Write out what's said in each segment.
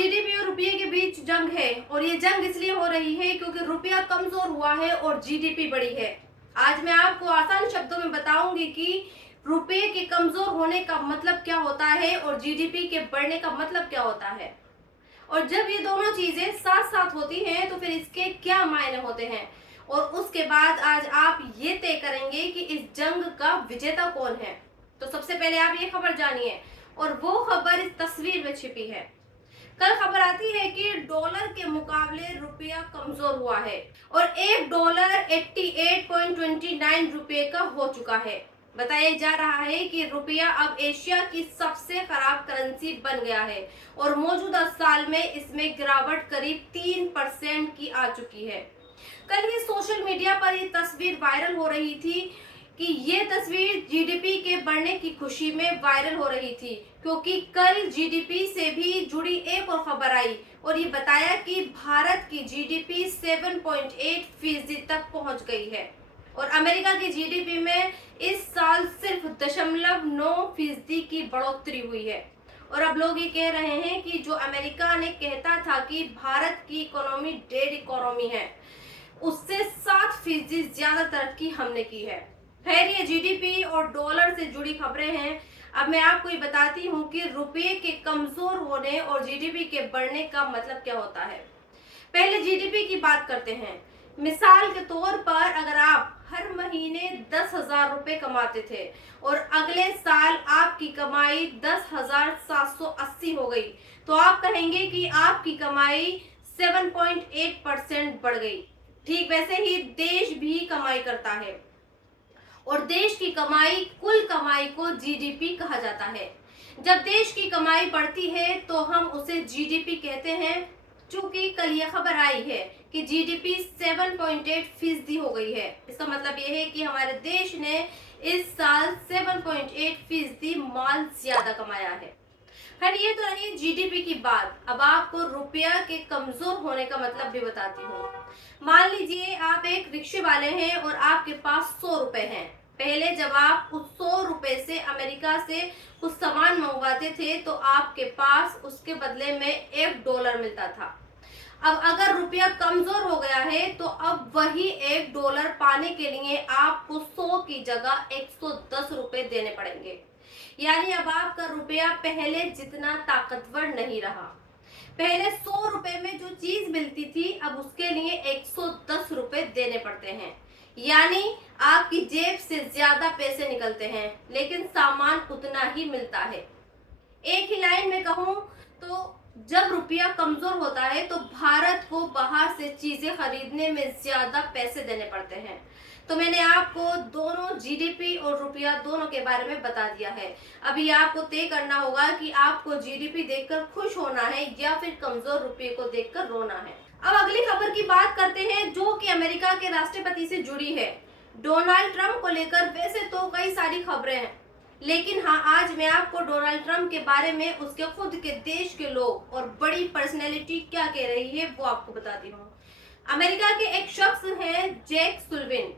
GDP और रुपये के बीच जंग है और ये जंग इसलिए हो रही है क्योंकि रुपया कमजोर हुआ है और जीडीपी बढ़ी है। आज मैं आपको आसान शब्दों में बताऊंगी कि रुपये के कमजोर होने का मतलब क्या होता है और जीडीपी के बढ़ने का मतलब क्या होता है। और जब ये दोनों चीजें साथ साथ होती हैं तो फिर इसके क्या मायने होते हैं और उसके बाद आज आप ये तय करेंगे कि इस जंग का विजेता कौन है। तो सबसे पहले आप ये खबर जानिए और वो खबर इस तस्वीर में छिपी है। कल खबर आती है कि डॉलर के मुकाबले रुपया कमजोर हुआ है और $1 88.29 रुपये का हो चुका है। बताया जा रहा है कि रुपया अब एशिया की सबसे खराब करेंसी बन गया है और मौजूदा साल में इसमें गिरावट करीब 3% की आ चुकी है। कल ही सोशल मीडिया पर ये तस्वीर वायरल हो रही थी कि ये तस्वीर जीडीपी के बढ़ने की खुशी में वायरल हो रही थी क्योंकि कल जीडीपी से भी जुड़ी एक और खबर आई और ये बताया कि भारत की जीडीपी 7.8% तक पहुंच गई है और अमेरिका की जीडीपी में इस साल सिर्फ 0.9% की बढ़ोतरी हुई है। और अब लोग ये कह रहे हैं कि जो अमेरिका ने कहता था कि भारत की इकोनॉमी डेड इकोनॉमी है, उससे 7% ज्यादा तरक्की हमने की है। खैर, ये जीडीपी और डॉलर से जुड़ी खबरें हैं। अब मैं आपको ये बताती हूँ कि रुपये के कमजोर होने और जीडीपी के बढ़ने का मतलब क्या होता है। पहले जीडीपी की बात करते हैं। मिसाल के तौर पर अगर आप हर महीने 10,000 रुपए कमाते थे और अगले साल आपकी कमाई 10,780 हो गई तो आप कहेंगे कि आपकी कमाई 7.8% बढ़ गई। ठीक वैसे ही देश भी कमाई करता है और देश की कमाई, कुल कमाई को जीडीपी कहा जाता है। जब देश की कमाई बढ़ती है तो हम उसे जीडीपी कहते हैं। चूंकि कल यह खबर आई है कि जीडीपी 7.8% हो गई है, इसका मतलब यह है कि हमारे देश ने इस साल 7.8% माल ज्यादा कमाया है। खैर, ये तो रही जीडीपी की बात। अब आपको रुपया के कमजोर होने का मतलब भी बताती हूँ। मान लीजिए आप एक रिक्शे वाले हैं और आपके पास 100 रुपए हैं। पहले जब आप उस 100 रुपए से अमेरिका से कुछ सामान मंगवाते थे तो आपके पास उसके बदले में $1 मिलता था। अब अगर रुपया कमजोर हो गया है तो अब वही $1 पाने के लिए आपको 100 की जगह 110 रुपए देने पड़ेंगे। यानी अब आपका रुपया पहले जितना ताकतवर नहीं रहा। पहले 100 रुपए में जो चीज मिलती थी अब उसके लिए 110 रुपए देने पड़ते हैं। यानी आपकी जेब से ज्यादा पैसे निकलते हैं लेकिन सामान उतना ही मिलता है। एक ही लाइन में कहूं तो जब रुपया कमजोर होता है तो भारत को बाहर से चीजें खरीदने में ज्यादा पैसे देने पड़ते हैं। तो मैंने आपको दोनों जीडीपी और रुपया दोनों के बारे में बता दिया है। अभी आपको तय करना होगा कि आपको जीडीपी देखकर खुश होना है या फिर कमजोर रुपये को देखकर रोना है। अब अगली खबर की बात करते हैं जो कि अमेरिका के राष्ट्रपति से जुड़ी है। डोनाल्ड ट्रंप को लेकर वैसे तो कई सारी खबरें हैं, लेकिन हाँ, आज मैं आपको डोनाल्ड ट्रंप के बारे में उसके खुद के देश के लोग और बड़ी पर्सनैलिटी क्या कह रही है वो आपको बताती हूँ। अमेरिका के एक शख्स है जैक सुल्लिवान।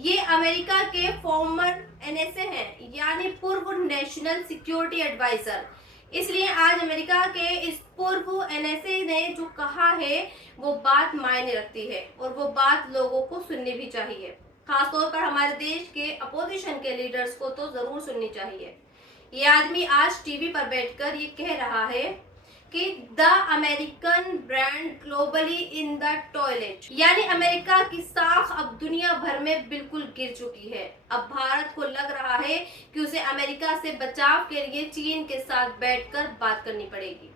ये अमेरिका के फॉर्मर एनएसए हैं, यानी पूर्व नेशनल सिक्योरिटी एडवाइजर। इसलिए आज अमेरिका के इस पूर्व एनएसए ने जो कहा है वो बात मायने रखती है और वो बात लोगों को सुननी भी चाहिए। खासतौर पर हमारे देश के अपोजिशन के लीडर्स को तो जरूर सुननी चाहिए। ये आदमी आज टीवी पर बैठकर ये कह रहा है कि the American brand globally in the toilet, यानी अमेरिका की साख अब दुनिया भर में बिल्कुल गिर चुकी है। अब भारत को लग रहा है कि उसे अमेरिका से बचाव के लिए चीन के साथ बैठकर बात करनी पड़ेगी।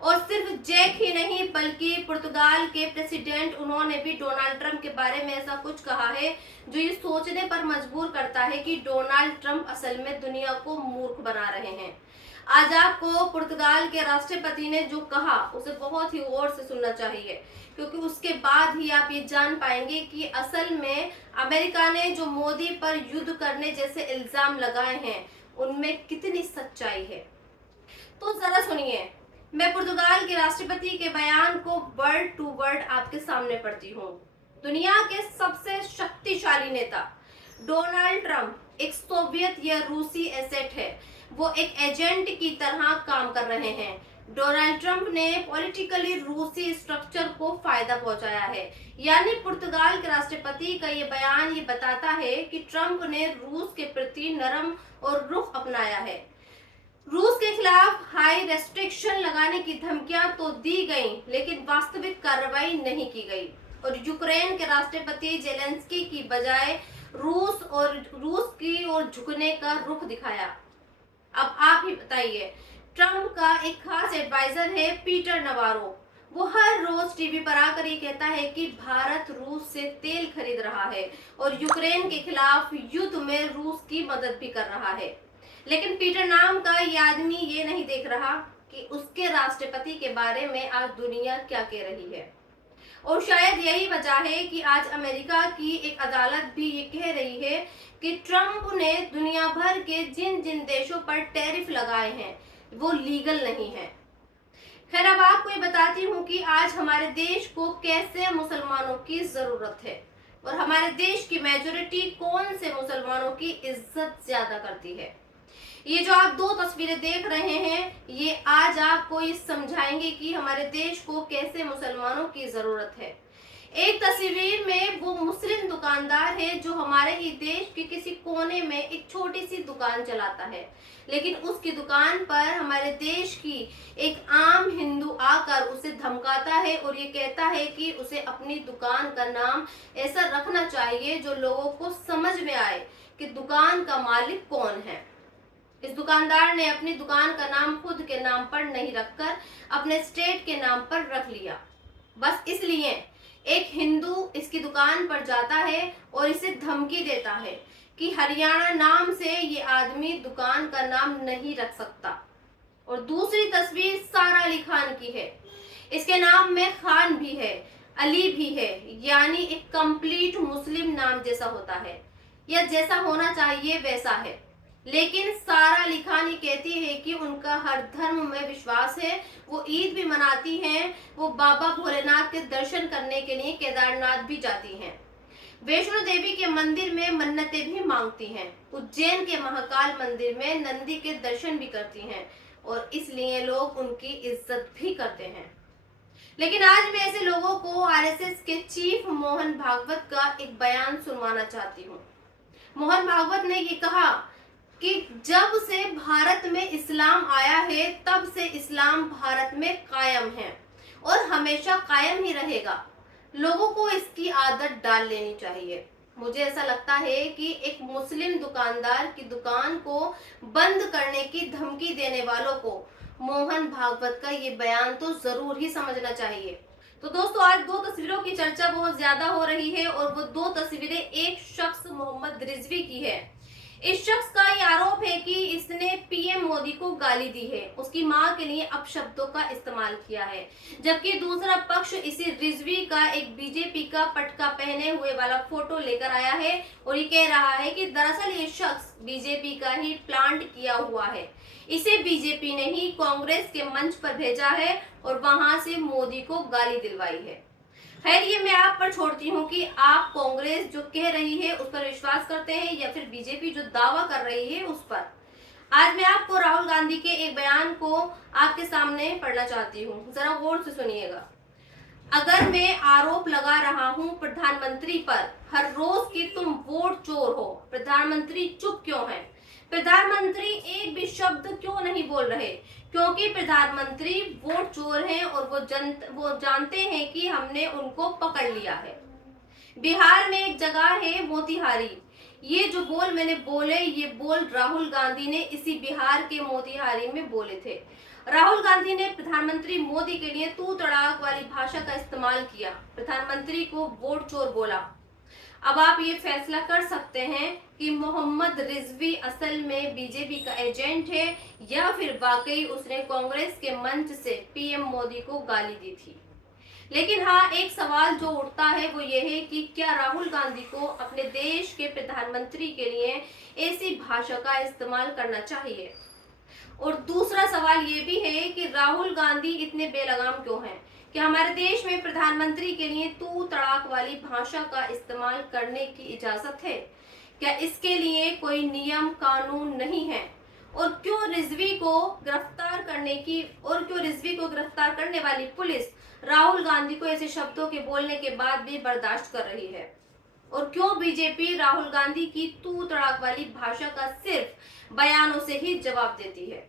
और सिर्फ जैक ही नहीं बल्कि पुर्तगाल के प्रेसिडेंट, उन्होंने भी डोनाल्ड ट्रंप के बारे में ऐसा कुछ कहा है जो ये सोचने पर मजबूर करता है कि डोनाल्ड ट्रंप असल में दुनिया को मूर्ख बना रहे हैं। आज आपको पुर्तगाल के राष्ट्रपति ने जो कहा उसे बहुत ही गौर से सुनना चाहिए क्योंकि उसके बाद ही आप ये जान पाएंगे कि असल में अमेरिका ने जो मोदी पर युद्ध करने जैसे इल्जाम लगाए हैं उनमें कितनी सच्चाई है। तो जरा सुनिए, मैं पुर्तगाल के राष्ट्रपति के बयान को वर्ड टू वर्ड आपके सामने पढ़ती हूँ। दुनिया के सबसे शक्तिशाली नेता डोनाल्ड ट्रंप एक सोवियत या रूसी एसेट है। वो एक एजेंट की तरह काम कर रहे हैं। डोनाल्ड ट्रंप ने पॉलिटिकली रूसी स्ट्रक्चर को फायदा पहुंचाया है। यानी पुर्तगाल के राष्ट्रपति का ये बयान ये बताता है कि ट्रंप ने रूस के प्रति नरम और रुख अपनाया है। रूस के खिलाफ हाई रेस्ट्रिक्शन लगाने की धमकियां तो दी गईं, लेकिन वास्तविक कार्रवाई नहीं की गई और यूक्रेन के राष्ट्रपति जेलेंस्की की बजाय रूस की ओर झुकने का रुख दिखाया। अब आप ही बताइए, ट्रंप का एक खास एडवाइजर है पीटर नवारो। वो हर रोज टीवी पर आकर ये कहता है कि भारत रूस से तेल खरीद रहा है और यूक्रेन के खिलाफ युद्ध में रूस की मदद भी कर रहा है। लेकिन पीटर नाम का ये आदमी ये नहीं देख रहा कि उसके राष्ट्रपति के बारे में आज दुनिया क्या कह रही है। और शायद यही वजह है कि आज अमेरिका की एक अदालत भी ये कह रही है कि ट्रंप ने दुनिया भर के जिन जिन देशों पर टैरिफ लगाए हैं वो लीगल नहीं है। खैर, अब आपको ये बताती हूँ कि आज हमारे देश को कैसे मुसलमानों की जरूरत है और हमारे देश की मेजोरिटी कौन से मुसलमानों की इज्जत ज्यादा करती है। ये जो आप दो तस्वीरें देख रहे हैं, ये आज आपको ये समझाएंगे कि हमारे देश को कैसे मुसलमानों की जरूरत है। एक तस्वीर में वो मुस्लिम दुकानदार है जो हमारे ही देश के किसी कोने में एक छोटी सी दुकान चलाता है, लेकिन उसकी दुकान पर हमारे देश की एक आम हिंदू आकर उसे धमकाता है और ये कहता है कि उसे अपनी दुकान का नाम ऐसा रखना चाहिए जो लोगों को समझ में आए कि दुकान का मालिक कौन है। इस दुकानदार ने अपनी दुकान का नाम खुद के नाम पर नहीं रखकर अपने स्टेट के नाम पर रख लिया, बस इसलिए एक हिंदू इसकी दुकान पर जाता है और इसे धमकी देता है कि हरियाणा नाम से ये आदमी दुकान का नाम नहीं रख सकता। और दूसरी तस्वीर सारा अली खान की है। इसके नाम में खान भी है, अली भी है, यानी एक कंप्लीट मुस्लिम नाम जैसा होता है या जैसा होना चाहिए वैसा है। लेकिन सारा अली खान ये कहती है कि उनका हर धर्म में विश्वास है, वो ईद भी मनाती हैं, वो बाबा भोलेनाथ के दर्शन करने के लिए केदारनाथ भी जाती हैं, वैष्णो देवी के मंदिर में मन्नतें भी मांगती हैं, उज्जैन के महाकाल मंदिर में नंदी के दर्शन भी करती हैं और इसलिए लोग उनकी इज्जत भी करते हैं। लेकिन आज मैं ऐसे लोगों को आरएसएस के चीफ मोहन भागवत का एक बयान सुनवाना चाहती हूँ। मोहन भागवत ने ये कहा कि जब से भारत में इस्लाम आया है तब से इस्लाम भारत में कायम है और हमेशा कायम ही रहेगा। लोगों को इसकी आदत डाल लेनी चाहिए। मुझे ऐसा लगता है कि एक मुस्लिम दुकानदार की दुकान को बंद करने की धमकी देने वालों को मोहन भागवत का ये बयान तो जरूर ही समझना चाहिए। तो दोस्तों, आज दो तस्वीरों की चर्चा बहुत ज्यादा हो रही है और वो दो तस्वीरें एक शख्स मोहम्मद रिजवी की है। इस शख्स का ये आरोप है कि इसने पीएम मोदी को गाली दी है, उसकी मां के लिए अपशब्दों का इस्तेमाल किया है, जबकि दूसरा पक्ष इसी रिजवी का एक बीजेपी का पटका पहने हुए वाला फोटो लेकर आया है और ये कह रहा है कि दरअसल ये शख्स बीजेपी का ही प्लांट किया हुआ है, इसे बीजेपी ने ही कांग्रेस के मंच पर भेजा है और वहां से मोदी को गाली दिलवाई है। खैर, ये मैं आप पर छोड़ती हूँ कि आप कांग्रेस जो कह रही है उस पर विश्वास करते हैं या फिर बीजेपी जो दावा कर रही है उस पर। आज मैं आपको राहुल गांधी के एक बयान को आपके सामने पढ़ना चाहती हूँ, जरा गौर से सुनिएगा। अगर मैं आरोप लगा रहा हूँ प्रधानमंत्री पर हर रोज कि तुम वोट चोर हो, प्रधानमंत्री चुप क्यों है? प्रधानमंत्री एक भी शब्द क्यों नहीं बोल रहे? क्योंकि प्रधानमंत्री वोट चोर हैं और वो जानते हैं कि हमने उनको पकड़ लिया है। बिहार में एक जगह है मोतिहारी, ये जो बोल मैंने बोले ये बोल राहुल गांधी ने इसी बिहार के मोतिहारी में बोले थे। राहुल गांधी ने प्रधानमंत्री मोदी के लिए तू तड़ाक वाली भाषा का इस्तेमाल किया, प्रधानमंत्री को वोट चोर बोला। अब आप ये फैसला कर सकते हैं कि मोहम्मद रिजवी असल में बीजेपी का एजेंट है या फिर वाकई उसने कांग्रेस के मंच से पीएम मोदी को गाली दी थी। लेकिन हाँ, एक सवाल जो उठता है वो ये है कि क्या राहुल गांधी को अपने देश के प्रधानमंत्री के लिए ऐसी भाषा का इस्तेमाल करना चाहिए? और दूसरा सवाल ये भी है कि राहुल गांधी इतने बेलगाम क्यों हैं? क्या हमारे देश में प्रधानमंत्री के लिए तू तड़ाक वाली भाषा का इस्तेमाल करने की इजाजत है? क्या इसके लिए कोई नियम कानून नहीं है? और क्यों रिजवी को गिरफ्तार करने वाली पुलिस राहुल गांधी को ऐसे शब्दों के बोलने के बाद भी बर्दाश्त कर रही है? और क्यों बीजेपी राहुल गांधी की तू तड़ाक वाली भाषा का सिर्फ बयानों से ही जवाब देती है?